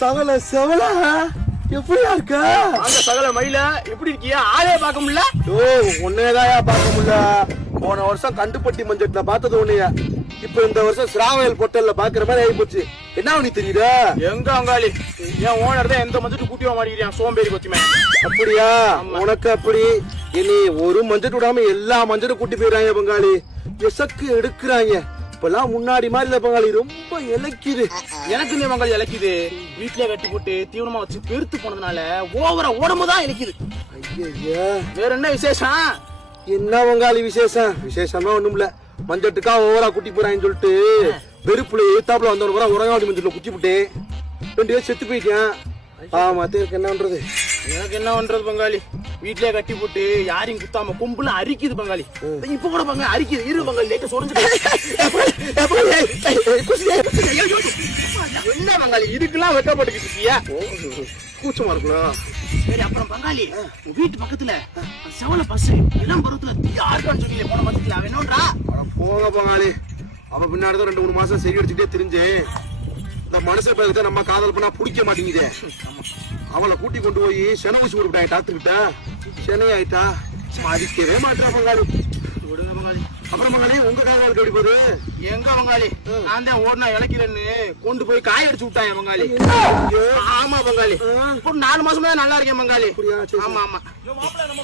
சகல செவல எப்படியா இருக்க? அந்த சகல மயில எப்படி இருக்கியா? ஆளே பார்க்க முடியல. உன்னையதாயா பார்க்க முடியல. போன வருஷம் கண்டுபட்டி மஞ்சட்ல பார்த்தது உன்னைய, இப்ப இந்த வருஷம் சிராவயல் பொட்டல்ல பாக்குற மாதிரி ஆகி போச்சு. என்ன உனக்கு தெரியுது? எங்க அங்காளி என் ஓனர் தான் எந்த மஞ்சட்டு கூட்டிவா மாட்டேங்கிறான், சோம்பேறி கொச்சுமே. அப்படியா? உனக்கு அப்படி இனி ஒரு மஞ்சள் விடாம எல்லா மஞ்சளும் கூட்டி போயிடுறாங்க பங்காளி. எசக்கு எடுக்கிறாங்க. இப்பெல்லாம் முன்னாடி மாதிரி இல்ல பங்காளி, ரொம்ப இலக்கிது. எனக்கு இந்த பங்காளி இலக்கிது. வீட்டுல கட்டி போட்டு தீவனமா வச்சு பெருத்து போனதுனால ஓவரா உடம்புதான் இலக்கிது. ஐயா, வேற என்ன விசேஷம்? என்ன பங்காளி விசேஷம்? விசேஷமா ஒண்ணும் இல்ல. மஞ்சட்டுக்கா ஓவரா குட்டி போறான்னு சொல்லிட்டு வெறுப்புல எழுத்தாப்புல வந்தவன பூரா உரங்காடி மஞ்சள் குட்டி போட்டேன். 2 பேர் செத்து போயிட்டேன். ஆமா, என்ன பண்றது? எனக்கு என்ன பண்றது பங்காளி? வீட்லயே கட்டி போட்டு யாரையும் குத்தாம கும்பல அரிக்குது பங்காளி. இப்ப கூட பங்க அரிக்குது. இரு பங்காளி, லைட்டா சொரிஞ்சு. என்ன பங்காளி இதுக்கெல்லாம் வெட்டப்பட்டுக்கிட்டு இருக்கியா? கூச்சமா இருக்கலாம். சரி, அப்புறம் பங்காளி வீட்டு பக்கத்துல செவல பஸ் இளம் பருவத்துல யாருக்கான்னு சொல்லி போன மதத்துல அவன் என்னன்றா? போங்க பங்காளி, அவ பின்னாடிதான் 2-3 மாசம் சரி அடிச்சுட்டே தெரிஞ்சு இந்த மனசுல பேருக்கு நம்ம காதல் பண்ணா பிடிக்க மாட்டேங்குது. அவளை கூட்டி கொண்டு போய் சென ஊசி கொடுத்தாங்க டாக்டர் கிட்ட. சென்னை ஆயிட்டா மதிக்கவே மாட்டா பங்காளி. விடுங்க பங்காளி. அப்புறம் பங்காளி உங்க காதல் எப்படி போகுது? எங்க பங்காளி, நான் தான் ஓடினா இலக்கிறேன்னு கொண்டு போய் காய அடிச்சு விட்டாங்க பங்காளி. ஆமா பங்காளி, இப்போ 4 மாசமா தான் நல்லா இருக்கேன் பங்காளி. ஆமா ஆமா பங்காளி